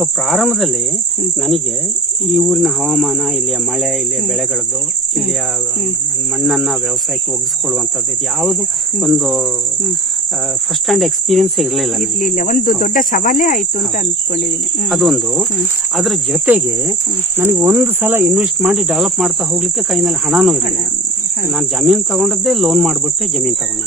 So ಪ್ರಾರಂಭದಲ್ಲಿ ನನಗೆ ಈ ಊರಿನ ಹವಾಮಾನ ಇಲ್ಲಿಯ ಮಳೆ ಇಲ್ಲಿಯ ಬೆಳೆಗಳದ್ದು ಇಲ್ಲಿಯ ಮಣ್ಣನ್ನ ವ್ಯವಸಾಯಕ್ಕೆ ಒಗ್ಗಿಸಿಕೊಳ್ಳುವಂತದ್ದು ಇದು ಯಾವುದು ಒಂದು ಫಸ್ಟ್ ಹ್ಯಾಂಡ್ ಎಕ್ಸ್ಪೀರಿಯನ್ಸ್ ಇರಲಿಲ್ಲ ಒಂದು ದೊಡ್ಡ ಸವಾಲೇ ಆಯ್ತು ಅಂತ ಅನ್ಕೊಂಡಿದ್ದೀನಿ. ಅದೊಂದು. ಅದ್ರ ಜೊತೆಗೆ ನನಗೆ ಒಂದು ಸಲ ಇನ್ವೆಸ್ಟ್ ಮಾಡಿ ಡೆವಲಪ್ ಮಾಡ್ತಾ ಹೋಗ್ಲಿಕ್ಕೆ ಕೈನಲ್ಲಿ ಹಣನೂ ಇರಲಿಲ್ಲ. ನಾನು ಜಮೀನ್ ತಗೊಂಡದ್ದೇ ಲೋನ್ ಮಾಡ್ಬಿಟ್ಟೆ ಜಮೀನ್ ತಗೊಂಡ.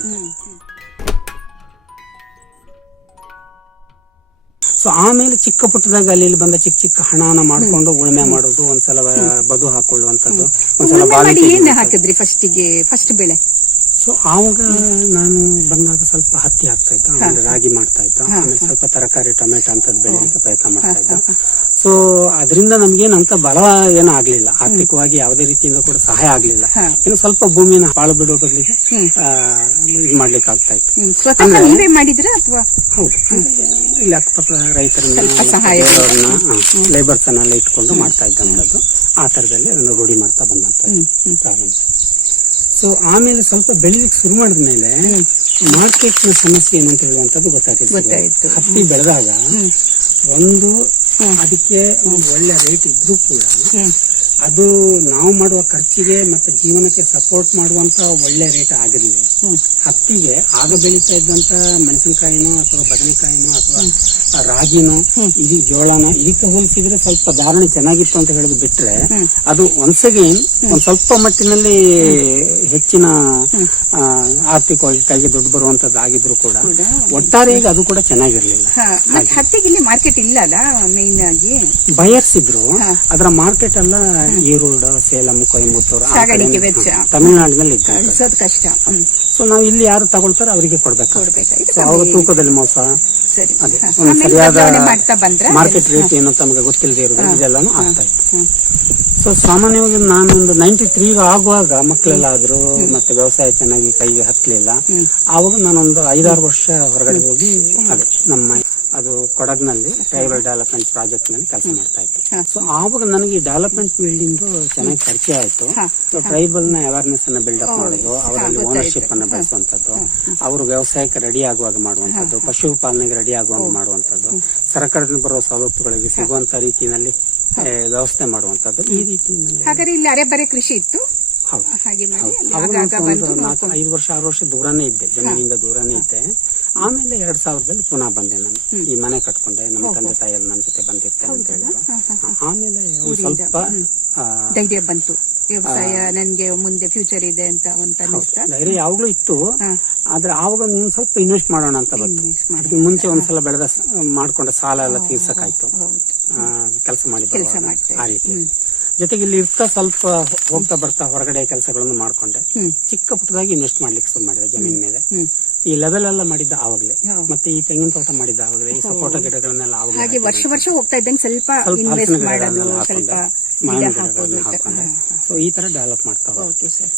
ಸೊ ಆಮೇಲೆ ಚಿಕ್ಕ ಪುಟ್ಟದಾಗ ಅಲ್ಲಿ ಇಲ್ಲಿ ಬಂದ ಚಿಕ್ಕ ಚಿಕ್ಕ ಹಣನ ಮಾಡ್ಕೊಂಡು ಉಳ್ಮೆ ಮಾಡೋದು ಒಂದ್ಸಲ ಬದು ಹಾಕೊಳ್ಳುವಂತದ್ದು ಒಂದ್ಸಲ ಸಲ ಬಾವಿ ಹಾಕಿದ್ರಿ ಫಸ್ಟಿಗೆ ಫಸ್ಟ್ ಬೆಳೆ. ಸೊ ಆವಾಗ ನಾನು ಬಂದಾಗ ಸ್ವಲ್ಪ ಹತ್ತಿ ಹಾಕ್ತಾ ಇದ್ದ ಆಮೇಲೆ ರಾಗಿ ಮಾಡ್ತಾ ಇದ್ದ ಆಮೇಲೆ ಸ್ವಲ್ಪ ತರಕಾರಿ ಟೊಮೆಟೊ ಅಂತದ್ ಬೆಳೆ ಪ್ರಯತ್ನ ಮಾಡ್ತಾ ಇದ್ದ. ಸೊ ಅದರಿಂದ ನಮ್ಗೇನಂತ ಬಲ ಏನೂ ಆಗ್ಲಿಲ್ಲ. ಆರ್ಥಿಕವಾಗಿ ಯಾವುದೇ ರೀತಿಯಿಂದ ಕೂಡ ಸಹಾಯ ಆಗ್ಲಿಲ್ಲ. ಇನ್ನು ಸ್ವಲ್ಪ ಭೂಮಿನ ಹಾಳು ಬಿಡೋ ಬದಲಿಗೆ. ಇದು ಮಾಡ್ಲಿಕ್ಕೆ ಆಗ್ತಾ ಇತ್ತು. ನೀವೇ ಮಾಡಿದ್ರ ಅಥವಾ? ಹೌದು. ಇಲ್ಲಿ ಅಕ್ಕಪಕ್ಕ ರೈತರನ್ನ ಲೇಬರ್ಸ್ ಅನ್ನೆಲ್ಲ ಇಟ್ಕೊಂಡು ಮಾಡ್ತಾ ಇದ್ದಂಥದ್ದು. ಆ ತರದಲ್ಲಿ ಅದನ್ನು ರೂಢಿ ಮಾಡ್ತಾ ಪ್ರಾರಂಭ. ಸೊ ಆಮೇಲೆ ಸ್ವಲ್ಪ ಬೆಳಿಲಿಕ್ಕೆ ಶುರು ಮಾಡಿದ ಮೇಲೆ ಮಾರ್ಕೆಟ್ನ ಸಮಸ್ಯೆ ಏನಂತ ಹೇಳುವಂತದ್ದು ಗೊತ್ತಾಗ್ತದೆ ಹತ್ತಿ ಬೆಳೆದಾಗ ಒಂದು ಅದಕ್ಕೆ ಒಂದು ಒಳ್ಳೆ ರೇಟ್ ಇದ್ರೂ ಕೂಡ ಅದು ನಾವು ಮಾಡುವ ಖರ್ಚಿಗೆ ಮತ್ತೆ ಜೀವನಕ್ಕೆ ಸಪೋರ್ಟ್ ಮಾಡುವಂತ ಒಳ್ಳೆ ರೇಟ್ ಆಗಿರಲಿಲ್ಲ ಹತ್ತಿಗೆ ಆಗ ಬೆಳೀತಾ ಇದ್ದಂತ ಮೆಣಸಿನಕಾಯಿನೋ ಅಥವಾ ಬದನೆಕಾಯಿನೋ ಅಥವಾ ರಾಗಿನೋ ಇದು ಜೋಳನೋ ಇದಕ್ಕೆ ಹೋಲಿಸಿದ್ರೆ ಸ್ವಲ್ಪ ಧಾರಣೆ ಚೆನ್ನಾಗಿತ್ತು ಅಂತ ಹೇಳೋದು ಬಿಟ್ರೆ ಅದು ಒನ್ಸ್ ಅಗೇನ್ ಒಂದ್ ಸ್ವಲ್ಪ ಮಟ್ಟಿನಲ್ಲಿ ಹೆಚ್ಚಿನ ಆ, ಆರ್ಥಿಕವಾಗಿ ಕೈಗೆ ದುಡ್ಡು ಬರುವಂತದ್ದು ಆಗಿದ್ರು ಕೂಡ ಒಟ್ಟಾರೆಯಾಗಿ ಅದು ಕೂಡ ಚೆನ್ನಾಗಿರ್ಲಿಲ್ಲ. ಹತ್ತಿಗೆ ಇಲ್ಲಿ ಮಾರ್ಕೆಟ್ ಇಲ್ಲ ಅಲ್ಲ ಮೇನ್ ಆಗಿ? ಬಯರ್ಸ್ ಇದ್ರು ಅದರ ಮಾರ್ಕೆಟ್ ಎಲ್ಲ ಈರೋಡ್ ಸೇಲಂ ಕೊಯಮತ್ತೂರು ಸಾಗಾಣಿಕೆ ವೆಚ್ಚ. ತಮಿಳುನಾಡಿನಲ್ಲಿ ಕಷ್ಟ. ಸೊ ನಾವು ಇಲ್ಲಿ ಯಾರು ತಗೊಳ್ತಾರೆ ಅವರಿಗೆ ಕೊಡ್ಬೇಕು. ಸೊ ಅವಾಗ ತೂಕದಲ್ಲಿ ಮೋಸ. ಅದೇ. ಒಂದು ಸರಿಯಾದ ಮಾರ್ಕೆಟ್ ರೇಟ್ ಏನು ತಮಗೆ ನಮಗೆ ಗೊತ್ತಿಲ್ಲದೆ ಇರೋದು. ಇದೆಲ್ಲಾನು ಆಗ್ತಾ ಇತ್ತು. ಸೊ ಸಾಮಾನ್ಯವಾಗಿ ನಾನೊಂದು ನೈಂಟಿ ತ್ರೀ ಆಗುವಾಗ ಮಕ್ಕಳೆಲ್ಲ ಆದ್ರು ಮತ್ತೆ ವ್ಯವಸಾಯ ಚೆನ್ನಾಗಿ ಕೈಗೆ ಹತ್ತಲಿಲ್ಲ. ಆವಾಗ ನಾನೊಂದು ಐದಾರು ವರ್ಷ ಹೊರಗಡೆ ಹೋಗಿ ಅದೇ ನಮ್ಮ ಅದು ಕೊಡಗ್ನಲ್ಲಿ ಟ್ರೈಬಲ್ ಡೆವಲಪ್ಮೆಂಟ್ ಪ್ರಾಜೆಕ್ಟ್ನಲ್ಲಿ ಕೆಲಸ ಮಾಡ್ತಾ ಇದ್ದೆ. ಸೊ ಆವಾಗ ನನಗೆ ಡೆವಲಪ್ಮೆಂಟ್ ಬಿಲ್ಡಿಂಗ್ ಚೆನ್ನಾಗಿ ಪರಿಚಯ ಆಯ್ತು. ಸೊ ಟ್ರೈಬಲ್ನ ಅವೇರ್ನೆಸ್ ಅನ್ನ ಅಪ್ ಮಾಡೋದು ಅವರಲ್ಲಿ ಓನರ್ಶಿಪ್ ಅನ್ನ ಬೆಳೆಸುವಂತದ್ದು ಅವರು ವ್ಯವಸಾಯಕ್ಕೆ ರೆಡಿ ಆಗುವಾಗ ಮಾಡುವಂತದ್ದು ಪಶುಪಾಲನೆಗೆ ರೆಡಿ ಆಗುವಾಗ ಮಾಡುವಂತದ್ದು ಸರ್ಕಾರದಿಂದ ಬರುವ ಸವಲತ್ತುಗಳಿಗೆ ಸಿಗುವಂತ ರೀತಿಯಲ್ಲಿ ವ್ಯವಸ್ಥೆ ಮಾಡುವಂತದ್ದು ಈ ರೀತಿ ಹಾಗಾದ್ರೆ ಇಲ್ಲಿ ಅರೆಬರೆ ಕೃಷಿ ಇತ್ತು? ಹಾಗೆ ಮಾಡಿ ಅವಾಗ ಐದು ವರ್ಷ ಆರು ವರ್ಷ ದೂರನೇ ಇದ್ದೆ ಜಮೀನಿಂದ ದೂರನೇ ಇದ್ದೆ. ಆಮೇಲೆ ಎರಡ್ ಸಾವಿರದಲ್ಲಿ ಪುನಃ ಬಂದೆ ನಾನು. ಈ ಮನೆ ಕಟ್ಕೊಂಡೆ ನಮ್ಮ ತಂದೆ ತಾಯಿಯಲ್ಲಿ ನನ್ನ ಜೊತೆ ಬಂದಿರ್ತೇನೆ ಅಂತ ಹೇಳಿದ್ರು. ಆಮೇಲೆ ಒಂದ್ ಸ್ವಲ್ಪ ಧೈರ್ಯ ಬಂತು. ವ್ಯವಸಾಯ ನನ್ಗೆ ಮುಂದೆ ಫ್ಯೂಚರ್ ಇದೆ ಅಂತ ಅಂತ ಧೈರ್ಯ ಯಾವಾಗ್ಲೂ ಇತ್ತು. ಆದ್ರೆ ಆವಾಗ ಒಂದ್ ಸ್ವಲ್ಪ ಇನ್ವೆಸ್ಟ್ ಮಾಡೋಣ ಅಂತ ಬಂತು. ಮುಂಚೆ ಒಂದ್ಸಲ ಬೆಳೆದ ಮಾಡ್ಕೊಂಡ ಸಾಲ ಎಲ್ಲ ತೀರ್ಸಕ್ಕಾಯ್ತು. ಆಯ್ತು ಕೆಲಸ ಮಾಡಿದ್ರು ಆ ರೀತಿ. ಜೊತೆಗೆ ಇಲ್ಲಿ ಇರ್ತಾ ಸ್ವಲ್ಪ ಹೋಗ್ತಾ ಬರ್ತಾ ಹೊರಗಡೆ ಕೆಲಸಗಳನ್ನು ಮಾಡ್ಕೊಂಡೆ. ಚಿಕ್ಕ ಪುಟ್ಟದಾಗಿ ಇನ್ವೆಸ್ಟ್ ಮಾಡ್ಲಿಕ್ಕೆ ಶುರು ಮಾಡಿದೆ ಜಮೀನ್ ಮೇಲೆ. ಈ ಲೆವೆಲ್ ಎಲ್ಲ ಮಾಡಿದ್ದ ಆವಾಗಲೇ. ಮತ್ತೆ ಈ ತೆಂಗಿನ ತೋಟ ಮಾಡಿದ್ದ ಆವಾಗಲೇ. ಈ ಸಪೋಟ ಗಿಡಗಳನ್ನೆಲ್ಲ ಹಾಗೆ ವರ್ಷ ವರ್ಷ ಹೋಗ್ತಾ ಇದ್ದಂಗೆ ಸ್ವಲ್ಪ ಮಾವಿನ ಗಿಡಗಳನ್ನ ಹಾಕೊಂಡೆ. ಸೊ ಈ ತರ ಡೆವಲಪ್ ಮಾಡ್ತಾ ಓಕೆ ಸರ್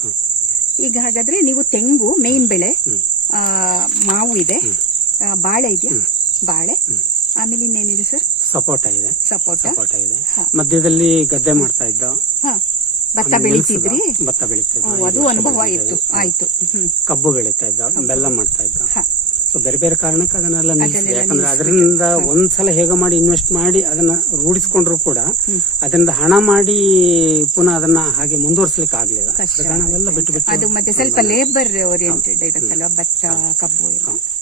ಈಗ ಹಾಗಾದ್ರೆ ನೀವು ತೆಂಗು ಮೇನ್ ಬೆಳೆ ಆ, ಮಾವು ಇದೆ. ಬಾಳೆ ಇದೆಯಾ? ಬಾಳೆ. ಆಮೇಲೆ ಇನ್ನೇನಿದೆ ಸರ್ ಸಪೋಟ ಇದೆ. ಸಪೋರ್ಟ್ ಸಪೋಟ ಇದೆ. ಮಧ್ಯದಲ್ಲಿ ಗದ್ದೆ ಮಾಡ್ತಾ ಇದ್ದ. ಭತ್ತ ಬೆಳಿತಿದ್ರಿ? ಭತ್ತ ಬೆಳೀತಿದ್ದ. ಅದು ಅನುಭವ ಇತ್ತು ಆಯ್ತು. ಕಬ್ಬು ಬೆಳೀತಾ ಇದ್ದ. ಬೆಲ್ಲ ಮಾಡ್ತಾ ಇದ್ದ. ಸೊ ಬೇರೆ ಬೇರೆ ಕಾರಣಕ್ಕೆ ಅದನ್ನೆಲ್ಲ ನಿಲ್ಲಿಸಿದೆ. ಯಾಕಂದ್ರೆ ಅದರಿಂದ ಒಂದ್ಸಲ ಹೇಗ ಮಾಡಿ ಇನ್ವೆಸ್ಟ್ ಮಾಡಿ ಅದನ್ನ ರೂಢಿಸ್ಕೊಂಡ್ರು ಕೂಡ ಅದರಿಂದ ಹಣ ಮಾಡಿ ಪುನಃ ಅದನ್ನ ಹಾಗೆ ಮುಂದುವರ್ಸ್ಲಿಕ್ಕೆ ಆಗ್ಲಿಲ್ಲ. ಬಿಟ್ಟು ಬಿಟ್ಟು ಅದು ಮತ್ತೆ ಸ್ವಲ್ಪ ಲೇಬರ್ ಓರಿಯೆಂಟೆಡ್ ಇರುತ್ತಲ್ಲ ಭತ್ತ ಕಬ್ಬು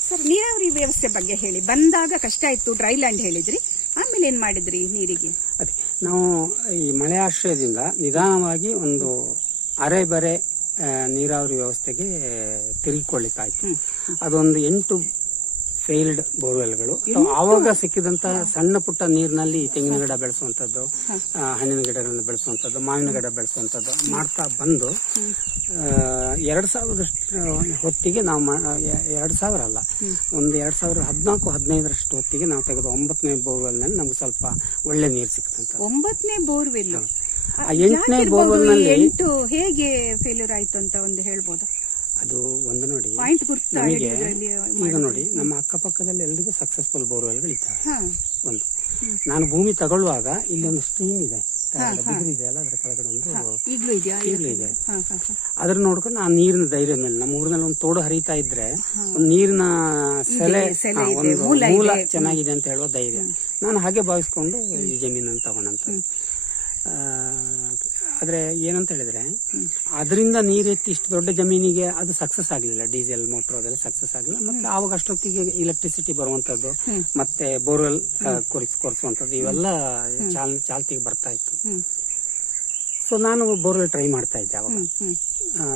ಸರ್ ನೀರಾವರಿ ವ್ಯವಸ್ಥೆ ಬಗ್ಗೆ ಹೇಳಿ. ಬಂದಾಗ ಕಷ್ಟ ಇತ್ತು ಡ್ರೈ ಲ್ಯಾಂಡ್ ಹೇಳಿದ್ರಿ. ಆಮೇಲೆ ಏನ್ ಮಾಡಿದ್ರಿ ನೀರಿಗೆ? ಅದೇ ನಾವು ಈ ಮಳೆ ಆಶ್ರಯದಿಂದ ನಿಧಾನವಾಗಿ ಒಂದು ಅರೆ ಬರೆ ನೀರಾವರಿ ವ್ಯವಸ್ಥೆಗೆ ತಿರುಗಿಕೊಳ್ಳಿಕ್ಕಾಯ್ತು. ಅದೊಂದು ಎಂಟು ಫೇಲ್ಡ್ ಬೋರ್ವೆಲ್ಗಳು ಆವಾಗ ಸಿಕ್ಕಿದಂತ ಸಣ್ಣ ಪುಟ್ಟ ನೀರಿನಲ್ಲಿ ತೆಂಗಿನ ಗಿಡ ಬೆಳೆಸುವಂತದ್ದು ಹಣ್ಣಿನ ಗಿಡಗಳನ್ನು ಬೆಳೆಸುವಂತದ್ದು ಮಾವಿನ ಗಿಡ ಬೆಳೆಸುವಂತದ್ದು ಮಾಡ್ತಾ ಬಂದು ಎರಡ್ ಸಾವಿರದ ಹೊತ್ತಿಗೆ ನಾವು ಎರಡ್ ಸಾವಿರ ಅಲ್ಲ ಒಂದು ಎರಡ್ ಸಾವಿರ ಹದಿನಾಲ್ಕು ಹದಿನೈದರಷ್ಟು ಹೊತ್ತಿಗೆ ನಾವು ತೆಗೆದು ಒಂಬತ್ತನೇ ಬೋರ್ವೆಲ್ನಲ್ಲಿ ನಮ್ಗೆ ಸ್ವಲ್ಪ ಒಳ್ಳೆ ನೀರು ಸಿಕ್ತಂತ. ಒಂಬತ್ತನೇ ಬೋರ್ವೆಲ್ ಎಂಟನೇ ಬೋರ್ವೆಲ್ನಲ್ಲಿ ಎಂಟು ಹೇಗೆ ಫೇಲ್ಯೂರ್ ಆಯ್ತು ಅಂತ ಒಂದು ಹೇಳ್ಬೋದು? ಅದು ಒಂದು ನೋಡಿ ನಮಗೆ ಈಗ ನೋಡಿ ನಮ್ಮ ಅಕ್ಕಪಕ್ಕದಲ್ಲಿ ಎಲ್ರಿಗೂ ಸಕ್ಸಸ್ಫುಲ್ ಬೋರ್ವೆಲ್ಗಳಿದ್ದಾವೆ ಇದ್ದಾವೆ. ಒಂದು. ನಾನು ಭೂಮಿ ತಗೊಳ್ಳುವಾಗ ಇಲ್ಲಿ ಒಂದು ಸ್ಟ್ರೀಮ್ ಇದೆ. ಇದೆಯಲ್ಲ ಅದ್ರ ಕೆಳಗಡೆ ಒಂದು ಈಗ್ಲೂ ಇದೆ. ಅದ್ರ ನೋಡ್ಕೊಂಡು ಆ ನೀರಿನ ಧೈರ್ಯ ಮೇಲೆ ನಮ್ಮ ಊರಿನಲ್ಲಿ ಒಂದು ತೋಡು ಹರಿತಾ ಇದ್ರೆ ಒಂದು ನೀರಿನ ಸೆಲೆ ಒಂದು ಮೂಲ ಮೂಲ ಚೆನ್ನಾಗಿದೆ ಅಂತ ಹೇಳುವ ಧೈರ್ಯ. ನಾನು ಹಾಗೆ ಭಾವಿಸ್ಕೊಂಡು ಈ ಜಮೀನನ್ನು ತಗೊಂಡಂತ ಆದ್ರೆ ಏನಂತ ಹೇಳಿದ್ರೆ ಅದರಿಂದ ನೀರೆತ್ತಿ ಇಷ್ಟು ದೊಡ್ಡ ಜಮೀನಿಗೆ ಅದು ಸಕ್ಸಸ್ ಆಗಲಿಲ್ಲ. ಡೀಸೆಲ್ ಮೋಟರ್ ಅದೆಲ್ಲ ಸಕ್ಸಸ್ ಆಗಲಿಲ್ಲ. ಮತ್ತೆ ಅವಾಗ ಅಷ್ಟೊತ್ತಿಗೆ ಇಲೆಕ್ಟ್ರಿಸಿಟಿ ಬರುವಂತದ್ದು ಮತ್ತೆ ಬೋರ್ವೆಲ್ ಕೊರಿಸ್ ಕೊರಿಸುವಂತದ್ದು ಇವೆಲ್ಲ ಚಾಲ್ ಚಾಲ್ತಿಗೆ ಬರ್ತಾ ಇತ್ತು. ಸೊ ನಾನು ಬೋರ್ವೆಲ್ ಟ್ರೈ ಮಾಡ್ತಾ ಇದ್ದೆ ಅವಾಗ.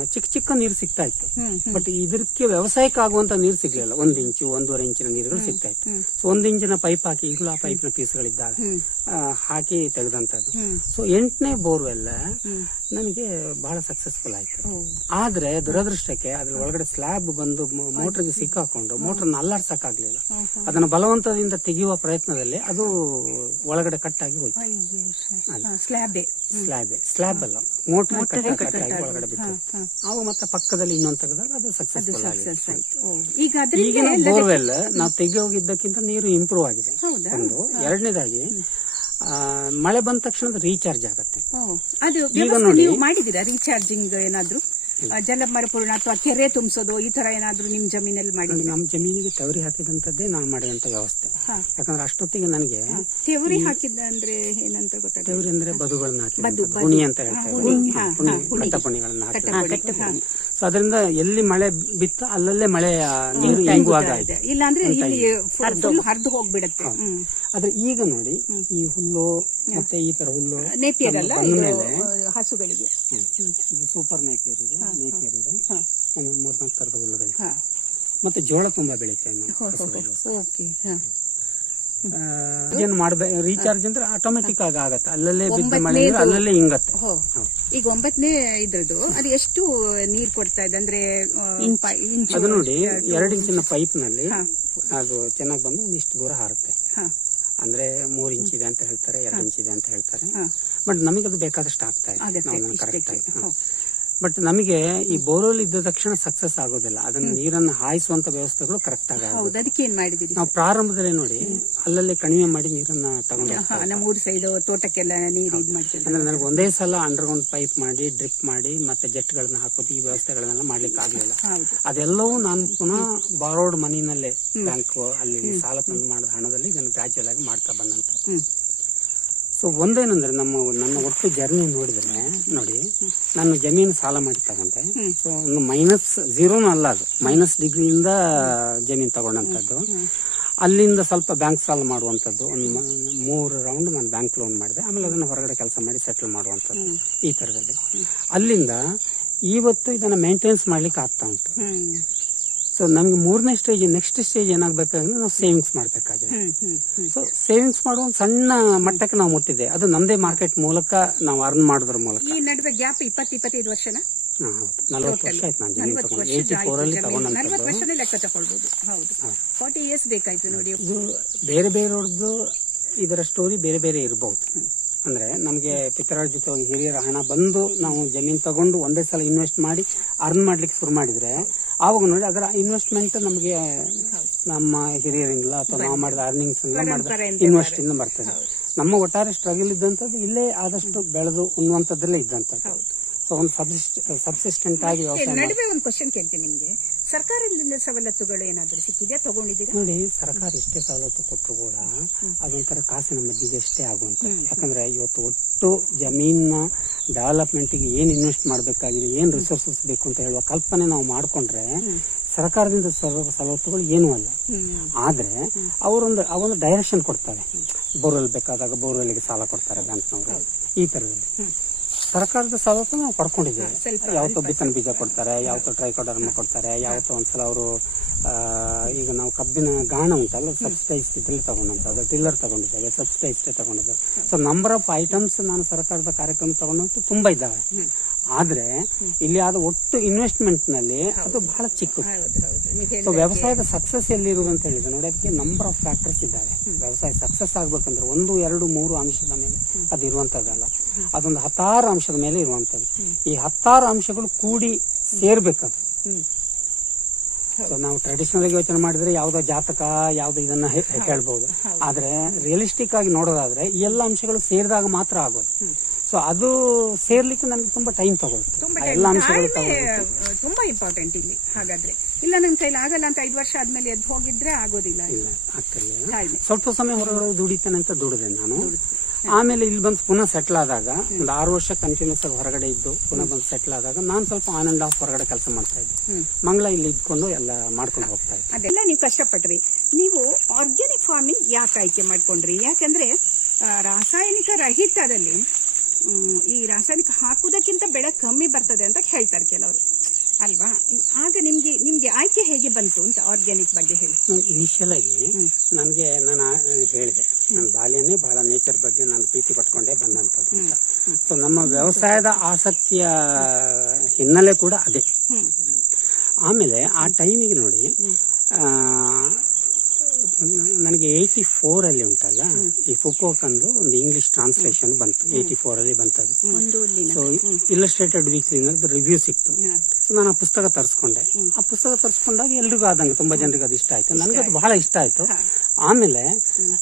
ಚಿಕ್ಕ ಚಿಕ್ಕ ನೀರು ಸಿಗ್ತಾ ಇತ್ತು. ಬಟ್ ಇದಕ್ಕೆ ವ್ಯವಸಾಯಕ್ಕೆ ಆಗುವಂತ ನೀರು ಸಿಗ್ಲಿಲ್ಲ. ಒಂದ್ ಇಂಚು ಒಂದೂವರೆ ಇಂಚಿನ ನೀರುಗಳು ಸಿಗ್ತಾ ಇತ್ತು. ಸೊ ಒಂದ್ ಇಂಚಿನ ಪೈಪ್ ಹಾಕಿ ಈಗಲೂ ಆ ಪೈಪ್ನ ಪೀಸ್ ಆ, ಹಾಕಿ ತೆಗೆದಂತದ್ದು. ಸೊ ಎಂಟನೇ ಬೋರ್ವೆಲ್ ನನಗೆ ಬಹಳ ಸಕ್ಸಸ್ಫುಲ್ ಆಯ್ತು. ಆದ್ರೆ ದುರದೃಷ್ಟಕ್ಕೆ ಅದ್ರ ಒಳಗಡೆ ಸ್ಲ್ಯಾಬ್ ಬಂದು ಮೋಟರ್ಗೆ ಸಿಕ್ಕಾಕೊಂಡು ಮೋಟರ್ನ ಅಲ್ಲಾಡ್ಸಕ್ಕಾಗ್ಲಿಲ್ಲ. ಅದನ್ನ ಬಲವಂತದಿಂದ ತೆಗೆಯುವ ಪ್ರಯತ್ನದಲ್ಲಿ ಅದು ಒಳಗಡೆ ಕಟ್ ಆಗಿ ಹೋಯ್ತು. ಸ್ಲ್ಯಾಬೇ ಸ್ಲ್ಯಾಬ್ ಅಲ್ಲ. ಮೋಟರ್ ಒಳಗಡೆ ಬಿತ್ತು ಮತ್ತೆ ಪಕ್ಕದಲ್ಲಿ ಇನ್ನೊಂದು ತೆಗೆದಾಗ ಅದು ಸಕ್ಸಸ್ಫುಲ್ ಆಗಿದೆ. ಈಗ ಬೋರ್ವೆಲ್ ನಾವು ತೆಗೆಯೋಗಿದ್ದಕ್ಕಿಂತ ನೀರು ಇಂಪ್ರೂವ್ ಆಗಿದೆ. ಒಂದು. ಎರಡನೇದಾಗಿ ಆ, ಮಳೆ ಬಂದ ತಕ್ಷಣ ರೀಚಾರ್ಜ್ ಆಗುತ್ತೆ. ಅದು ವ್ಯವಸ್ಥೆ ನೀವು ಮಾಡಿದೀರಾ ರೀಚಾರ್ಜಿಂಗ್ ಏನಾದ್ರು? ಆ, ಜಲ ಮರುಪೂರ್ಣ ಅಥವಾ ಕೆರೆ ತುಂಬಿಸೋದು ಈ ತರ ಏನಾದ್ರೂ ನಿಮ್ ಜಮೀನಲ್ಲಿ ಮಾಡಿ ನಮ್ಮ ಜಮೀನಿಗೆ ತವರಿ ಹಾಕಿದಂತದ್ದೇ ನಾನು ಮಾಡಿದಂತ ವ್ಯವಸ್ಥೆ. ಯಾಕಂದ್ರೆ ಅಷ್ಟೊತ್ತಿಗೆ ನನಗೆ ತೆವರಿ ಹಾಕಿದ್ದ ಅಂದ್ರೆ ಏನಂತ ಗೊತ್ತಾಗ ತೆವರಿ ಅಂದ್ರೆ ಬದುಗಳನ್ನ ಹಾಕಿ ಅಂತ ಹೇಳ್ತಾರೆ ಹಾಕಿ ಸೊ ಅದರಿಂದ ಎಲ್ಲಿ ಮಳೆ ಬಿತ್ತು ಅಲ್ಲಲ್ಲೇ ಮಳೆ ನೀರು ಇಲ್ಲ ಅಂದ್ರೆ ಹರಿದು. ಹೋಗ್ಬಿಡತ್ತೆ. ಆದ್ರೆ ಈಗ ನೋಡಿ ಈ ಹುಲ್ಲು ಮತ್ತೆ ಈ ತರ ಹುಲ್ಲು ನೇಪಿಯರ್ ಅಲ್ಲ ಹಸುಗಳಿಗೆ. ಇದು ಸೂಪರ್ ನೇಪಿಯರ್ ಇದೆ ನೇಪಿಯರ್ ಇದೆ ಮೂರ್ನಾಲ್ಕು ತರದ ಹುಲ್ಲುಗಳು ಮತ್ತೆ ಜೋಳ ತುಂಬಾ ಬೆಳಿತೆ ನಾವು ಓಕೆ ಹಾ. ಆ, ಏನ್ ಮಾಡ್ಬೇಕು ರೀಚಾರ್ಜ್ ಅಂದ್ರೆ ಆಟೋಮೆಟಿಕ್ ಆಗಿ ಆಗತ್ತೆ. ಅಲ್ಲಲ್ಲೇ ಬಿದ್ದ ಮಳೆ ಅಲ್ಲಲ್ಲೇ ಹಿಂಗತ್ತೆ. ಈಗ ಒಂಬತ್ತನೇ ಇದ್ರದ್ದು ಅದು ಎಷ್ಟು ನೀರ್ ಕೊಡ್ತಾ ಇದೆ? ಅಂದ್ರೆ ಅದು ನೋಡಿ ಎರಡು ಇಂಚಿನ ಪೈಪ್ನಲ್ಲಿ ಅದು ಚೆನ್ನಾಗಿ ಬಂದು ಒಂದಿಷ್ಟು ದೂರ ಹಾರುತ್ತೆ. ಹಾ. ಅಂದ್ರೆ ಮೂರ್ ಇಂಚ್ ಇದೆ ಅಂತ ಹೇಳ್ತಾರೆ ಎರಡ್ ಇಂಚ್ ಇದೆ ಅಂತ ಹೇಳ್ತಾರೆ. ಬಟ್ ನಮಗೆ ಅದು ಬೇಕಾದಷ್ಟು ಆಗ್ತಾ ಇದೆ. ಕರೆಕ್ಟ್ ಆಗಿ. ಬಟ್ ನಮಗೆ ಈ ಬೋರ್ವೆಲ್ ಇದ್ದ ತಕ್ಷಣ ಸಕ್ಸಸ್ ಆಗೋದಿಲ್ಲ. ಅದನ್ನ ನೀರನ್ನು ಹಾಯಿಸುವಂತ ವ್ಯವಸ್ಥೆಗಳು ಕರೆಕ್ಟ್ ಆಗ ಅದಕ್ಕೆ ಏನ್ ಮಾಡಿದಿರಿ ನಾವು ಪ್ರಾರಂಭದಲ್ಲಿ ನೋಡಿ ಅಲ್ಲಲ್ಲಿ ಕಣಿವೆ ಮಾಡಿ ನೀರನ್ನ ತಗೊಂಡು ಹಾ ನಮ್ಮ ಊರ್ ಸೈಡ್ ತೋಟಕ್ಕೆಲ್ಲ ನೀರು ಇದ್ ಮಾಡ್ತಿದ್ರು ಅಂದ್ರೆ ನನಗೆ ಒಂದೇ ಸಲ ಅಂಡರ್ಗ್ರೌಂಡ್ ಪೈಪ್ ಮಾಡಿ ಡ್ರಿಪ್ ಮಾಡಿ ಮತ್ತೆ ಜೆಟ್ ಗಳನ್ನ ಹಾಕೋದು ಈ ವ್ಯವಸ್ಥೆಗಳನ್ನೆಲ್ಲ ಮಾಡ್ಲಿಕ್ಕೆ ಆಗ್ಲಿಲ್ಲ. ಅದೆಲ್ಲವೂ ನಾನು ಪುನಃ ಬಾರೋಡ್ ಮನಿನಲ್ಲೇ ಬ್ಯಾಂಕ್ ಅಲ್ಲಿ ಸಾಲ ತಂದು ಮಾಡಿದ ಹಣದಲ್ಲಿ ಇದನ್ನು ಗ್ರಾಜುಯಲ್ ಆಗಿ ಮಾಡ್ತಾ ಬಂದಂತ ಸೊ ಒಂದೇನಂದ್ರೆ ನಮ್ಮ ನನ್ನ ಒಟ್ಟು ಜರ್ನಿ ನೋಡಿದ್ರೆ ನೋಡಿ ನಾನು ಜಮೀನು ಸಾಲ ಮಾಡಿ ತಗೊಂಡೆ ಸೊ ಒಂದು ಮೈನಸ್ ಝೀರೋನು ಅಲ್ಲ ಅದು. ಮೈನಸ್ ಡಿಗ್ರಿಯಿಂದ ಜಮೀನು ತಗೊಂಡಂತದ್ದು ಅಲ್ಲಿಂದ ಸ್ವಲ್ಪ ಬ್ಯಾಂಕ್ ಸಾಲ ಮಾಡುವಂಥದ್ದು. ಒಂದು ಮೂರು ರೌಂಡ್ ನಾನು ಬ್ಯಾಂಕ್ ಲೋನ್ ಮಾಡಿದೆ. ಆಮೇಲೆ ಅದನ್ನು ಹೊರಗಡೆ ಕೆಲಸ ಮಾಡಿ ಸೆಟಲ್ ಮಾಡುವಂಥದ್ದು ಈ ಥರದಲ್ಲಿ. ಅಲ್ಲಿಂದ ಇವತ್ತು ಇದನ್ನ ಮೇಂಟೆನೆನ್ಸ್ ಮಾಡ್ಲಿಕ್ಕೆ ಆಗ್ತಾ ಉಂಟು. ಸೊ ನಮ್ಗೆ ಮೂರನೇ ಸ್ಟೇಜ್ ನೆಕ್ಸ್ಟ್ ಸ್ಟೇಜ್ ಏನಾಗಬೇಕಂದ್ರೆ ನಾವು ಸೇವಿಂಗ್ಸ್ ಮಾಡಬೇಕಾಗಿದೆ ಸೊ ಸೇವಿಂಗ್ಸ್ ಮಾಡುವ ಒಂದು ಸಣ್ಣ ಮಟ್ಟಕ್ಕೆ ನಾವು ಮುಟ್ಟಿದೆ ಅದು ನಮ್ದೇ ಮಾರ್ಕೆಟ್ ಮೂಲಕ ನಾವು ಅರ್ನ್ ಮಾಡೋದ್ರ ಮೂಲಕ. ಈ ನಡುವೆ ಗ್ಯಾಪ್ ಇಪ್ಪತ್ತು ಇಪ್ಪತ್ತೈದು ವರ್ಷನ? ನಲವತ್ತು ವರ್ಷ ಆಯ್ತು ನಾನು ಜಮೀನು ತಗೊಂಡು. ಏಯ್ಟಿ ಫೋರ್ ಅಲ್ಲಿ ತಗೊಂಡು ಬೇರೆ ಬೇರೆಯವ್ರದ್ದು ಇದರ ಸ್ಟೋರಿ ಬೇರೆ ಬೇರೆ ಇರಬಹುದು ಅಂದ್ರೆ ನಮಗೆ ಪಿತ್ರಾರ್ಜಿತವಾಗಿ ಹಿರಿಯರ ಹಣ ಬಂದು ನಾವು ಜಮೀನು ತಗೊಂಡು ಒಂದೇ ಸಲ ಇನ್ವೆಸ್ಟ್ ಮಾಡಿ ಅರ್ನ್ ಮಾಡ್ಲಿಕ್ಕೆ ಶುರು ಮಾಡಿದ್ರೆ ಆವಾಗ ನೋಡಿ ಅದರ ಇನ್ವೆಸ್ಟ್ಮೆಂಟ್ ನಮಗೆ ನಮ್ಮ ಹಿರಿಯರಿಂದಲ್ಲ ಅಥವಾ ನಾವು ಮಾಡಿದ ಅರ್ನಿಂಗ್ಸ್ ಮಾಡಿದ ಇನ್ವೆಸ್ಟ್ ಇಂದ ಬರ್ತದೆ. ನಮ್ಮ ಒಟ್ಟಾರೆ ಸ್ಟ್ರಗಲ್ ಇದ್ದಂತದ್ದು ಇಲ್ಲೇ ಆದಷ್ಟು ಬೆಳೆದು ಉಣ್ಣುವಂಥದ್ರಲ್ಲೇ ಇದ್ದಂಥದ್ದು ಸೊ ಒಂದು ಸಬ್ಸಿಸ್ಟೆಂಟ್ ಆಗಿ ವ್ಯವಸಾಯ ನಡುವೆ ಒಂದು ಕ್ವಶನ್ ಕೇಳ್ತೀನಿ ನಿಮಗೆ. ಸರ್ಕಾರದಿಂದ ಸವಲತ್ತುಗಳು ಏನಾದರೂ ಸಿಕ್ಕಿದ್ಯಾ? ತಗೊಂಡಿದ್ದೀರಾ? ನೋಡಿ ಸರ್ಕಾರ ಎಷ್ಟೇ ಸವಲತ್ತು ಕೊಟ್ಟರು ಕೂಡ ಅದೊಂಥರ ಕಾಸಿನ ಮಧ್ಯೆ ಅಷ್ಟೇ ಆಗುವಂಥದ್ದು. ಯಾಕಂದ್ರೆ ಇವತ್ತು ಒಟ್ಟು ಜಮೀನಿನ ಡೆವಲಪ್ಮೆಂಟ್ಗೆ ಏನು ಇನ್ವೆಸ್ಟ್ ಮಾಡಬೇಕಾಗಿದೆ ಏನು ರಿಸೋರ್ಸಸ್ ಬೇಕು ಅಂತ ಹೇಳುವ ಕಲ್ಪನೆ ನಾವು ಮಾಡಿಕೊಂಡ್ರೆ ಸರ್ಕಾರದಿಂದ ಸವ- ಸವಲತ್ತುಗಳು ಏನೂ ಅಲ್ಲ. ಆದ್ರೆ ಅವರೊಂದು ಅವೊಂದು ಡೈರೆಕ್ಷನ್ ಕೊಡ್ತಾರೆ. ಬೋರ್ವೆಲ್ ಬೇಕಾದಾಗ ಬೋರ್ವೆಲ್ಗೆ ಸಾಲ ಕೊಡ್ತಾರೆ ಬ್ಯಾಂಕ್ನವರು. ಈ ತರದಲ್ಲಿ ಸರ್ಕಾರದ ಸವಲತ್ತು ನಾವು ಪಡ್ಕೊಂಡಿದ್ದೇವೆ. ಯಾವತ್ತೋ ಬಿತ್ತನೆ ಬೀಜ ಕೊಡ್ತಾರೆ ಯಾವತ್ತೋ ಟ್ರೈಕೋಡರ್ಮ ಕೊಡ್ತಾರೆ ಯಾವತ್ತೋ ಒಂದ್ಸಲ ಅವರು ಈಗ ನಾವು ಕಬ್ಬಿನ ಗಾಣ ಉಂಟಲ್ಲ ಸಬ್ಸಿಡೈಸ್ ಇದ್ರಲ್ಲಿ ತಗೊಂಡಂತದ್ದು ಟಿಲ್ಲರ್ ತಗೊಂಡಿದ್ದೇವೆ ಸಬ್ಸಿಡೈಸ್ ತಗೊಂಡಿದ್ದೇವೆ. ಸೊ ನಂಬರ್ ಆಫ್ ಐಟಮ್ಸ್ ನಾನು ಸರ್ಕಾರದ ಕಾರ್ಯಕ್ರಮ ತಗೊಂಡಂತೂ ತುಂಬಾ ಇದ್ದಾವೆ. ಆದ್ರೆ ಇಲ್ಲಿ ಆದ ಒಟ್ಟು ಇನ್ವೆಸ್ಟ್ಮೆಂಟ್ನಲ್ಲಿ ಅದು ಬಹಳ ಚಿಕ್ಕದು. ಸೊ ವ್ಯವಸಾಯದ ಸಕ್ಸಸ್ ಎಲ್ಲಿರುವುದು ಅಂತ ಹೇಳಿದ್ರೆ ನೋಡಿ ಅದಕ್ಕೆ ನಂಬರ್ ಆಫ್ ಫ್ಯಾಕ್ಟರ್ಸ್ ಇದ್ದಾವೆ. ವ್ಯವಸಾಯ ಸಕ್ಸಸ್ ಆಗ್ಬೇಕಂದ್ರೆ ಒಂದು ಎರಡು ಮೂರು ಅಂಶದ ಮೇಲೆ ಅದು ಇರುವಂತದ್ದಲ್ಲ. ಅದೊಂದು ಹತ್ತಾರು ಅಂಶದ ಮೇಲೆ ಇರುವಂತದ್ದು. ಈ ಹತ್ತಾರು ಅಂಶಗಳು ಕೂಡಿ ಸೇರ್ಬೇಕದು. ಸೊ ನಾವು ಟ್ರೆಡಿಷನಲ್ ಆಗಿ ಯೋಚನೆ ಮಾಡಿದ್ರೆ ಯಾವ್ದೋ ಜಾತಕ ಯಾವ್ದೋ ಇದನ್ನ ಹೇಳ್ಬಹುದು ಆದ್ರೆ ರಿಯಲಿಸ್ಟಿಕ್ ಆಗಿ ನೋಡೋದಾದ್ರೆ ಈ ಎಲ್ಲ ಅಂಶಗಳು ಸೇರಿದಾಗ ಮಾತ್ರ ಆಗೋದು. ಸೊ ಅದು ಸೇರ್ಲಿಕ್ಕೆ ನನಗೆ ತುಂಬಾ ಟೈಮ್ ತಗೊಳ್ತು. ತುಂಬಾ ಆ ಎಲ್ಲ ಅಂಶಗಳು ತಗೊಳ್ತು. ತುಂಬಾ ಇಂಪಾರ್ಟೆಂಟ್ ಇಲ್ಲಿ ಹಾಗಾದ್ರೆ. ಇಲ್ಲ ನನ್ ಕೈಲಿ ಆಗಲ್ಲ ಅಂತ ಐದು ವರ್ಷ ಆದ್ಮೇಲೆ ಎದ್ದು ಹೋಗಿದ್ರೆ ಆಗೋದಿಲ್ಲ ಇಲ್ಲ ಸ್ವಲ್ಪ ಸಮಯ ಹೊರಗಡೆ ದುಡಿತೇನೆ ಅಂತ ದುಡಿದೆ ನಾನು. ಆಮೇಲೆ ಇಲ್ಲಿ ಬಂದು ಪುನಃ ಸೆಟ್ಲ್ ಆದಾಗ ಒಂದು ಆರು ವರ್ಷ ಕಂಟಿನ್ಯೂಸ್ ಆಗಿ ಹೊರಗಡೆ ಇದ್ದು ಪುನಃ ಬಂದು ಸೆಟ್ಲ್ ಆದಾಗ ನಾನು ಸ್ವಲ್ಪ ಆನ್ ಅಂಡ್ ಆಫ್ ಹೊರಗಡೆ ಕೆಲಸ ಮಾಡ್ತಾ ಇದ್ದೆ. ಮಂಗಳ ಇಲ್ಲಿ ಇದ್ಕೊಂಡು ಎಲ್ಲ ಮಾಡ್ಕೊಂಡು ಹೋಗ್ತಾ ಇದ್ದೆ. ಅದೆಲ್ಲ ನೀವು ಕಷ್ಟಪಟ್ರಿ. ನೀವು ಆರ್ಗ್ಯಾನಿಕ್ ಫಾರ್ಮಿಂಗ್ ಯಾಕೆ ಆಯ್ಕೆ ಮಾಡ್ಕೊಂಡ್ರಿ? ಯಾಕಂದ್ರೆ ರಾಸಾಯನಿಕ ರಹಿತದಲ್ಲಿ ಈ ರಾಸಾಯನಿಕ ಹಾಕುವುದಕ್ಕಿಂತ ಬೆಳೆ ಕಮ್ಮಿ ಬರ್ತದೆ ಅಂತ ಹೇಳ್ತಾರೆ ಕೆಲವರು. ಅಲ್ವಾ? ಆಗ ನಿಮ್ಗೆ ನಿಮ್ಗೆ ಆಯ್ಕೆ ಹೇಗೆ ಬಂತು ಅಂತ ಆರ್ಗ್ಯಾನಿಕ್ ಬಗ್ಗೆ ಹೇಳಿ. ಇನಿಷಿಯಲ್ ಆಗಿ ನನಗೆ ನಾನು ಹೇಳಿದೆ. ನನ್ನ ಬಾಲ್ಯನೇ ಬಹಳ ನೇಚರ್ ಬಗ್ಗೆ ನಾನು ಪ್ರೀತಿ ಪಟ್ಕೊಂಡೇ ಬಂದಂಥದ್ದು ಅಂತ. ಸೊ ನಮ್ಮ ವ್ಯವಸಾಯದ ಆಸಕ್ತಿಯ ಹಿನ್ನೆಲೆ ಕೂಡ ಅದೇ. ಆಮೇಲೆ ಆ ಟೈಮಿಗೆ ನೋಡಿ ನನಗೆ ಏಯ್ಟಿ ಫೋರ್ ಅಲ್ಲಿ ಉಂಟಲ್ಲ? ಈ ಫುಕೋಕ್ ಅಂದು ಒಂದು ಇಂಗ್ಲಿಷ್ ಟ್ರಾನ್ಸ್ಲೇಷನ್ ಬಂತು ಏಯ್ಟಿ ಫೋರ್ ಅಲ್ಲಿ ಬಂತದು. ಸೊ ಇಲ್ಲಸ್ಟ್ರೇಟೆಡ್ ವೀಕ್ಲಿ ರಿವ್ಯೂ ಸಿಕ್ತು. ಸೊ ನಾನು ಆ ಪುಸ್ತಕ ತರಿಸ್ಕೊಂಡೆ. ಆ ಪುಸ್ತಕ ತರಿಸ್ಕೊಂಡಾಗ ಎಲ್ರಿಗೂ ಆದಂಗೆ ತುಂಬಾ ಜನರಿಗೆ ಅದು ಇಷ್ಟ ಆಯ್ತು. ನನಗೆ ಅದು ಬಹಳ ಇಷ್ಟ ಆಯ್ತು. ಆಮೇಲೆ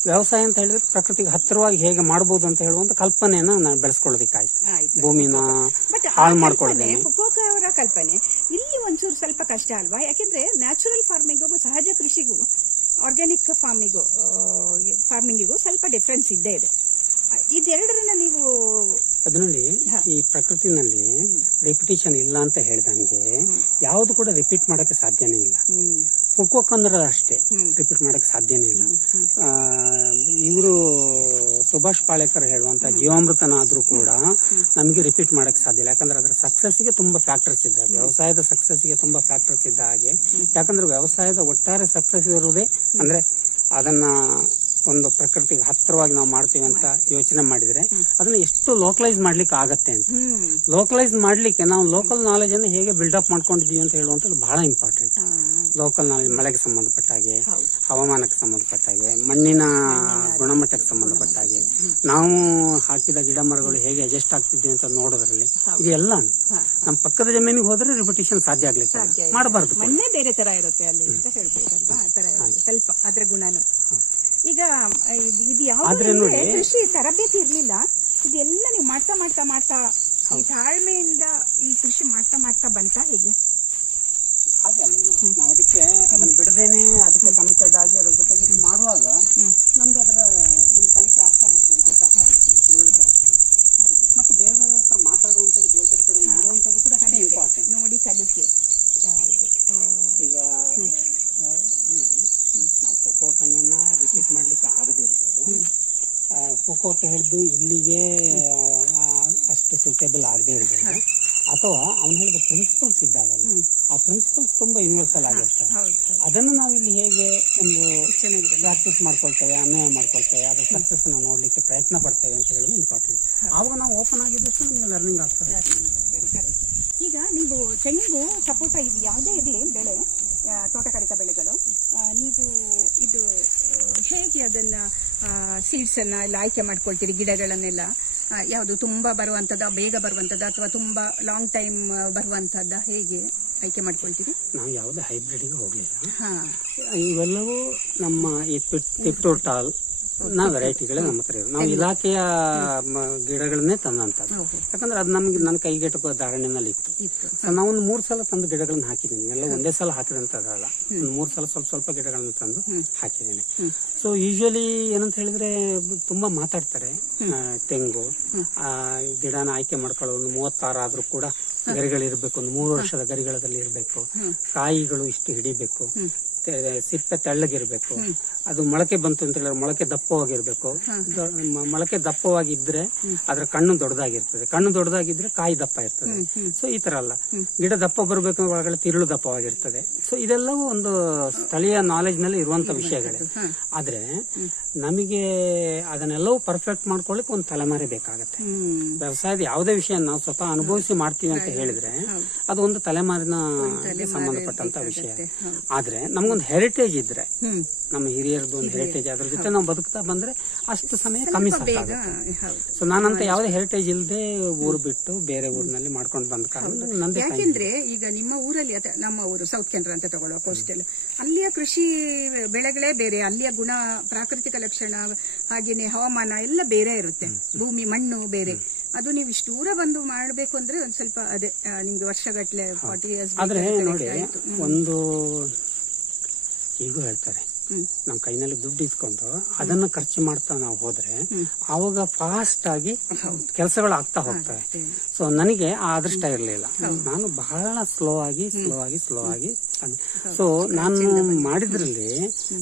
ವ್ಯವಸಾಯ ಅಂತ ಹೇಳಿದ್ರೆ ಪ್ರಕೃತಿಗೆ ಹತ್ತಿರವಾಗಿ ಹೇಗೆ ಮಾಡಬಹುದು ಅಂತ ಹೇಳುವಂತ ಕಲ್ಪನೆಯನ್ನ ನಾನು ಬೆಳೆಸ್ಕೊಳ್ಳೋದಿಕ್ಕಾಯ್ತು. ಭೂಮಿನ ಹಾಳು ಮಾಡ್ಕೊಳ್ಳೋದೇ ಅವರ ಕಲ್ಪನೆ ಇಲ್ಲಿ ಒಂಚೂರು ಸ್ವಲ್ಪ ಕಷ್ಟ ಅಲ್ವಾ? ಯಾಕೆಂದ್ರೆ ನ್ಯಾಚುರಲ್ ಫಾರ್ಮಿಂಗ್ ಸಹಜ ಕೃಷಿಗೂ ಆರ್ಗ್ಯಾನಿಕ್ ಫಾರ್ಮಿಗೂ ಫಾರ್ಮಿಂಗಿಗೂ ಸ್ವಲ್ಪ ಡಿಫ್ರೆನ್ಸ್ ಇದ್ದೇ ಇದೆ. ಇದೆರಡರನ್ನ ನೀವು ಅದು ನೋಡಿ ಈ ಪ್ರಕೃತಿನಲ್ಲಿ ರಿಪಿಟೇಷನ್ ಇಲ್ಲ ಅಂತ ಹೇಳ್ದಂಗೆ ಯಾವುದು ಕೂಡ ರಿಪೀಟ್ ಮಾಡಕ್ಕೆ ಸಾಧ್ಯನೇ ಇಲ್ಲ. ಪುಕ್ಕೋಕಂದ್ರ ಅಷ್ಟೇ. ರಿಪೀಟ್ ಮಾಡಕ್ಕೆ ಸಾಧ್ಯನೇ ಇಲ್ಲ. ಇವರು ಸುಭಾಷ್ ಪಾಳೇಕರ್ ಹೇಳುವಂತ ಜೀವಾಮೃತನಾದ್ರೂ ಕೂಡ ನಮಗೆ ರಿಪೀಟ್ ಮಾಡಕ್ ಸಾಧ್ಯ ಇಲ್ಲ. ಯಾಕಂದ್ರೆ ಅದರ ಸಕ್ಸಸ್ಗೆ ತುಂಬಾ ಫ್ಯಾಕ್ಟರ್ಸ್ ಇದ್ದಾವೆ. ವ್ಯವಸಾಯದ ಸಕ್ಸಸ್ಗೆ ತುಂಬಾ ಫ್ಯಾಕ್ಟರ್ಸ್ ಇದ್ದ ಹಾಗೆ. ಯಾಕಂದ್ರೆ ವ್ಯವಸಾಯದ ಒಟ್ಟಾರೆ ಸಕ್ಸಸ್ ಇರುವುದೇ ಅಂದ್ರೆ ಅದನ್ನ ಒಂದು ಪ್ರಕೃತಿಗೆ ಹತ್ತಿರವಾಗಿ ನಾವು ಮಾಡ್ತೀವಿ ಅಂತ ಯೋಚನೆ ಮಾಡಿದ್ರೆ ಅದನ್ನ ಎಷ್ಟು ಲೋಕಲೈಸ್ ಮಾಡ್ಲಿಕ್ಕೆ ಆಗತ್ತೆ ಅಂತ. ಲೋಕಲೈಸ್ ಮಾಡ್ಲಿಕ್ಕೆ ನಾವು ಲೋಕಲ್ ನಾಲೆಜ್ ಅನ್ನು ಹೇಗೆ ಬಿಲ್ಡಪ್ ಮಾಡ್ಕೊಂಡಿದೀವಿ ಅಂತ ಹೇಳುವಂಥದ್ದು ಬಹಳ ಇಂಪಾರ್ಟೆಂಟ್ ಲೋಕಲ್ ನಾಲೆಜ್ ಮಳೆಗೆ ಸಂಬಂಧಪಟ್ಟ ಹಾಗೆ. ಹವಾಮಾನಕ್ಕೆ ಸಂಬಂಧಪಟ್ಟ ಹಾಗೆ ಮಣ್ಣಿನ ಗುಣಮಟ್ಟಕ್ಕೆ ಸಂಬಂಧಪಟ್ಟ ಹಾಗೆ. ನಾವು ಹಾಕಿದ ಗಿಡ ಮರಗಳು ಹೇಗೆ ಅಡ್ಜಸ್ಟ್ ಆಗ್ತಿದ್ವಿ ಅಂತ ನೋಡೋದ್ರಲ್ಲಿ ಇದೆಲ್ಲ ನಮ್ಮ ಪಕ್ಕದ ಜಮೀನಿಗೆ ಹೋದ್ರೆ ರಿಪಿಟೇಷನ್ ಸಾಧ್ಯ ಆಗ್ಲಿಕ್ಕೆ ಮಾಡಬಾರ್ದು ಬೇರೆ ತರ ಇರುತ್ತೆ ಅಲ್ಲಿ ಅಂತ ಸ್ವಲ್ಪ ಅದ್ರ ಗುಣನು. ಈಗ ಇದು- ಯಾವ ಯಾವ್ದು ಕೃಷಿ ತರಬೇತಿ ಇರ್ಲಿಲ್ಲ ಇದೆಲ್ಲ ನೀವು ಮಾಡ್ತಾ ಮಾಡ್ತಾ ಮಾಡ್ತಾ ಈ ತಾಳ್ಮೆಯಿಂದ ಈ ಕೃಷಿ ಮಾಡ್ತಾ ಮಾಡ್ತಾ ಬಂತ ಹೇಗೆ. ನಾವು ಅದಕ್ಕೆ ಅದನ್ನ ಬಿಡದೇನೆ ಅದಕ್ಕೆ ಕಮಿಟೆಡ್ ಆಗಿ ಅದ್ರ ಜೊತೆಗೆ ಮಾಡುವಾಗ ನಮ್ದು ಅದರ ನಮ್ಮ ಕಲಿಕೆ ಆಗ್ತಾ ಹೋಗ್ತದೆ ಗೊತ್ತಾಗ್ತಾ ಹೋಗ್ತದೆ ತಿಳುವಳಿಕೆ ಆಗ್ತಾ ಹೋಗ್ತದೆ ಮತ್ತೆ ಬೇರೆ ಬೇರೆ ಹತ್ರ ಮಾತಾಡುವಂಥದ್ದು ಬೇರೆ ಬೇರೆ ಕಡೆ ನೋಡುವಂಥದ್ದು ಕೂಡ ಅಷ್ಟೇ ಇಂಪಾರ್ಟೆಂಟ್ ನೋಡಿ ಕಲಿಕೆ ಆ, ಇದು. ಆ, ಈಗ ಆ, ನೋಡಿ ನಾವು ಫುಕೋಟನ್ನ ರಿಪೀಟ್ ಮಾಡ್ಲಿಕ್ಕೆ ಆಗದೇ ಇರ್ಬೋದು ಫುಕೋಟ್ ಹಿಡಿದು ಇಲ್ಲಿಗೆ ಆ, ಅಷ್ಟು ಸೂಟೇಬಲ್ ಆಗದೆ ಇರ್ಬೋದು ಅಥವಾ ಅವನು ಹೇಳಿದ ಪ್ರಿನ್ಸಿಪಲ್ಸ್ ಇದ್ದಾಗಲ್ಲ ಆ ಪ್ರಿನ್ಸಿಪಲ್ಸ್ ತುಂಬಾ ಯೂನಿವರ್ಸಲ್ ಆಗಿರುತ್ತೆ ಅದನ್ನು ನಾವು ಇಲ್ಲಿ ಹೇಗೆ ಒಂದು ಪ್ರಾಕ್ಟೀಸ್ ಮಾಡ್ಕೊಳ್ತೇವೆ ಅನ್ವಯ ಮಾಡ್ಕೊಳ್ತೇವೆ ಅದರ ಸಕ್ಸಸ್ ನಾವು ನೋಡ್ಲಿಕ್ಕೆ ಪ್ರಯತ್ನ ಪಡ್ತೇವೆ ಅಂತ ಹೇಳೋದು ಇಂಪಾರ್ಟೆಂಟ್ ಆವಾಗ ನಾವು ಓಪನ್ ಆಗಿದ್ದಷ್ಟು ನಮಗೆ ಲರ್ನಿಂಗ್ ಆಗ್ತದೆ. ಈಗ ನೀವು ತೆಂಗು ಸಪೋರ್ಟ್ ಇದು ಯಾವುದೇ ಇರಲಿ ಬೆಳೆ ತೋಟಗಾರಿಕಾ ಬೆಳೆಗಳು ನೀವು ಇದು ಹೇಗೆ ಅದನ್ನ ಸೀಡ್ಸ್ ಅನ್ನ ಎಲ್ಲ ಆಯ್ಕೆ ಮಾಡ್ಕೊಳ್ತೀರಿ ಗಿಡಗಳನ್ನೆಲ್ಲ? ಯಾವುದು ತುಂಬಾ ಬರುವಂತದ ಬೇಗ ಬರುವಂತದ ಅಥವಾ ತುಂಬಾ ಲಾಂಗ್ ಟೈಮ್ ಬರುವಂತದ ಹೇಗೆ? ಆಯ್ಕೆ ಮಾಡ್ಕೊಳ್ತೀರಿ? ನಾವು ಯಾವುದೇ ಹೈಬ್ರಿಡ್ಗೆ ಹೋಗಲಿಲ್ಲ. ಇವೆಲ್ಲವೂ ನಮ್ಮ ಈ ಟಿಪ್ಟೋಟಾಲ್ ನಾ ವೆರೈಟಿಗಳೇ ನಮ್ಮ ಹತ್ರ ಇರೋದು. ನಾವು ಇಲಾಖೆಯ ಗಿಡಗಳನ್ನೇ ತಂದಂತದ್ದು. ಯಾಕಂದ್ರೆ ಅದು ನಮ್ಗೆ ನನ್ನ ಕೈಗೆಟುಕುವ ಧಾರಣೆನಲ್ಲಿ ಇತ್ತು. ಸೊ ನಾವು ಒಂದು ಮೂರು ಸಲ ತಂದು ಗಿಡಗಳನ್ನ ಹಾಕಿದ್ದೀನಿ. ಎಲ್ಲ ಒಂದೇ ಸಲ ಹಾಕಿದಂತದಲ್ಲ ಒಂದು ಮೂರು ಸಲ ಸ್ವಲ್ಪ ಸ್ವಲ್ಪ ಗಿಡಗಳನ್ನ ತಂದು ಹಾಕಿದ್ದೀನಿ. ಸೊ ಯೂಶಲಿ ಏನಂತ ಹೇಳಿದ್ರೆ ತುಂಬಾ ಮಾತಾಡ್ತಾರೆ ತೆಂಗು ಆ, ಗಿಡನ ಆಯ್ಕೆ ಮಾಡ್ಕೊಳ್ಳೋದು ಒಂದು ಮೂವತ್ತಾರು ಆದ್ರೂ ಕೂಡ ಗರಿಗಳಿರ್ಬೇಕು ಒಂದು ಮೂರು ವರ್ಷದ ಗರಿಗಳದಲ್ಲಿ ಇರಬೇಕು. ಕಾಯಿಗಳು ಇಷ್ಟು ಹಿಡಿಬೇಕು. ಸಿಪ್ಪೆ ತೆಳ್ಳಗಿರ್ಬೇಕು. ಅದು ಮೊಳಕೆ ಬಂತು ಅಂತ ಹೇಳಿದ್ರೆ ಮೊಳಕೆ ದಪ್ಪವಾಗಿರ್ಬೇಕು. ಮೊಳಕೆ ದಪ್ಪವಾಗಿದ್ರೆ ಅದ್ರ ಕಣ್ಣು ದೊಡ್ಡದಾಗಿರ್ತದೆ. ಕಣ್ಣು ದೊಡ್ಡದಾಗಿದ್ರೆ ಕಾಯಿ ದಪ್ಪ ಇರ್ತದೆ. ಸೊ ಈ ತರ ಅಲ್ಲ. ಗಿಡ ದಪ್ಪ ಬರ್ಬೇಕು ಒಳಗಡೆ ತಿರುಳು ದಪ್ಪವಾಗಿರ್ತದೆ. ಸೊ ಇದೆಲ್ಲವೂ ಒಂದು ಸ್ಥಳೀಯ ನಾಲೆಜ್ನಲ್ಲಿ ಇರುವಂತ ವಿಷಯಗಳೇ. ಆದ್ರೆ ನಮಗೆ ಅದನ್ನೆಲ್ಲವೂ ಪರ್ಫೆಕ್ಟ್ ಮಾಡ್ಕೊಳಕ್ ಒಂದು ತಲೆಮಾರಿ ಬೇಕಾಗತ್ತೆ. ವ್ಯವಸಾಯದ ಯಾವುದೇ ವಿಷಯ ನಾವು ಸ್ವತಃ ಅನುಭವಿಸಿ ಮಾಡ್ತೀವಿ ಅಂತ ಹೇಳಿದ್ರೆ ಅದು ಒಂದು ತಲೆಮಾರಿನ ಸಂಬಂಧಪಟ್ಟಂತ ವಿಷಯ. ಆದ್ರೆ ನಮ್ಗೊಂದು ಒಂದು ಹೆರಿಟೇಜ್ ಇದ್ರೆ ನಮ್ಮ ಹಿರಿಯರದ್ದು ಒಂದು ಹೆರಿಟೇಜ್ ಅದ್ರ ಜೊತೆ ನಾವು ಬದುಕ್ತಾ ಬಂದ್ರೆ ಅಷ್ಟು ಸಮಯ ಕಮ್ಮಿ ಸಾಕಾಗುತ್ತೆ. ಸೊ ನಾನಂತ ಯಾವುದೇ ಹೆರಿಟೇಜ್ ಇಲ್ಲದೆ ಊರು ಬಿಟ್ಟು ಬೇರೆ ಊರಿನಲ್ಲಿ ಮಾಡ್ಕೊಂಡು ಬಂದ ಕಾರಣ ಯಾಕೆಂದ್ರೆ ಈಗ ನಿಮ್ಮ ಊರಲ್ಲಿ ನಮ್ಮ ಊರು ಸೌತ್ ಕೆನರಾ ಅಂತ ತಗೊಳ್ಳುವ ಕೋಸ್ಟಲ್ ಅಲ್ಲಿಯ ಕೃಷಿ ಬೆಳೆಗಳೇ ಬೇರೆ ಅಲ್ಲಿಯ ಗುಣ ಪ್ರಾಕೃತಿಕ ಲಕ್ಷಣ ಹಾಗೇನೆ ಹವಾಮಾನ ಎಲ್ಲ ಬೇರೆ ಇರುತ್ತೆ. ಭೂಮಿ ಮಣ್ಣು ಬೇರೆ. ಅದು ನೀವು ಇಷ್ಟು ದೂರ ಬಂದು ಮಾಡಬೇಕು ಅಂದ್ರೆ ಒಂದ್ ಸ್ವಲ್ಪ ಅದೇ ನಿಮ್ಗೆ ವರ್ಷಗಟ್ಲೆ ಫಾರ್ಟಿ ಇಯರ್ಸ್ ಆದ್ರೆ ನೋಡಿ ಒಂದು ಈಗೂ ಹೇಳ್ತಾರೆ. ನಮ್ಮ ಕೈನಲ್ಲಿ ದುಡ್ಡು ಇಸ್ಕೊಂಡು ಅದನ್ನ ಖರ್ಚು ಮಾಡ್ತಾ ನಾವು ಹೋದ್ರೆ ಅವಾಗ ಫಾಸ್ಟ್ ಆಗಿ ಕೆಲಸಗಳು ಆಗ್ತಾ ಹೋಗ್ತವೆ. ಸೊ ನನಗೆ ಆ ಅದೃಷ್ಟ ಇರಲಿಲ್ಲ. ನಾನು ಬಹಳ ಸ್ಲೋ ಆಗಿ ಸ್ಲೋ ಆಗಿ ಸ್ಲೋ ಆಗಿ ಸೊ ನಾನು ಮಾಡಿದ್ರಲ್ಲಿ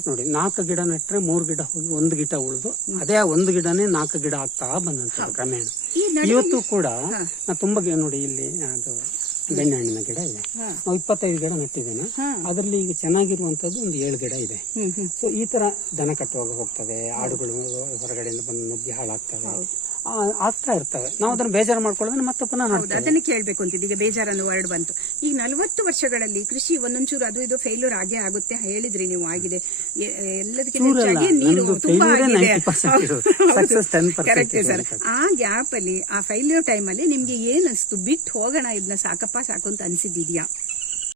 ನೋಡಿ ನಾಲ್ಕು ಗಿಡ ನೆಟ್ರೆ ಮೂರು ಗಿಡ ಹೋಗಿ ಒಂದು ಗಿಡ ಉಳಿದು ಅದೇ ಒಂದು ಗಿಡನೇ ನಾಲ್ಕು ಗಿಡ ಆಗ್ತಾ ಬಂದಂತ ಕ್ರಮೇಣ. ಇವತ್ತು ಕೂಡ ನಾ ತುಂಬಾ ನೋಡಿ ಇಲ್ಲಿ ಅದು ಬೆಣ್ಣೆಹಣ್ಣಿನ ಗಿಡ ಇದೆ. ನಾವು ಇಪ್ಪತ್ತೈದು ಗಿಡ ನೆಟ್ಟಿದ್ದೇನೆ. ಅದರಲ್ಲಿ ಈಗ ಚೆನ್ನಾಗಿರುವಂತದ್ದು ಒಂದು ಏಳು ಗಿಡ ಇದೆ. ಸೊ ಈ ತರ ದನ ಕಟ್ಟುವಾಗ ಹೋಗ್ತವೆ ಆಡುಗಳು ಹೊರಗಡೆಯಿಂದ ಬಂದು ನುಗ್ಗಿ ಹಾಳಾಗ್ತವೆ. ಆಗ್ತಾ ಇರ್ತವೆ. ನಾವು ಅದನ್ನ ಬೇಜಾರು ಮಾಡ್ಕೊಳ್ಳೋದನ್ನ ಮತ್ತೆ ಪುನಃ ಹೌದು ಕೇಳಬೇಕು ಅದನ್ನೇ ಕೇಳ್ಬೇಕು ಅಂತಿದ್ದು. ಈಗ ಬೇಜಾರನ್ನು ವರ್ಡ್ ಬಂತು. ಈಗ ನಲವತ್ತು ವರ್ಷಗಳಲ್ಲಿ ಕೃಷಿ ಒಂದೊಂಚೂರು ಅದು ಇದು ಫೇಲ್ಯೂರ್ ಆಗೇ ಆಗುತ್ತೆ ಹೇಳಿದ್ರಿ ನೀವು ಆಗಿದೆ. ಎ- ಎಲ್ಲದಕ್ಕಿಂತ ಹೆಚ್ಚಾಗಿ ನೀರು ತುಂಬಾ ಆಗಿದೆ. 90% ಇರೋದು. 10% ಕರೆಕ್ಟ್ ಸರ್. ಆ ಗ್ಯಾಪ್ ಅಲ್ಲಿ ಆ ಫೈಲ್ಯೂರ್ ಟೈಮ್ ಅಲ್ಲಿ ನಿಮ್ಗೆ ಏನ್ ಅನ್ಸ್ತು? ಬಿಟ್ಟು ಹೋಗೋಣ ಇದನ್ನ ಸಾಕಪ್ಪ ಸಾಕು ಅಂತ ಅನ್ಸಿದ್ಯಾ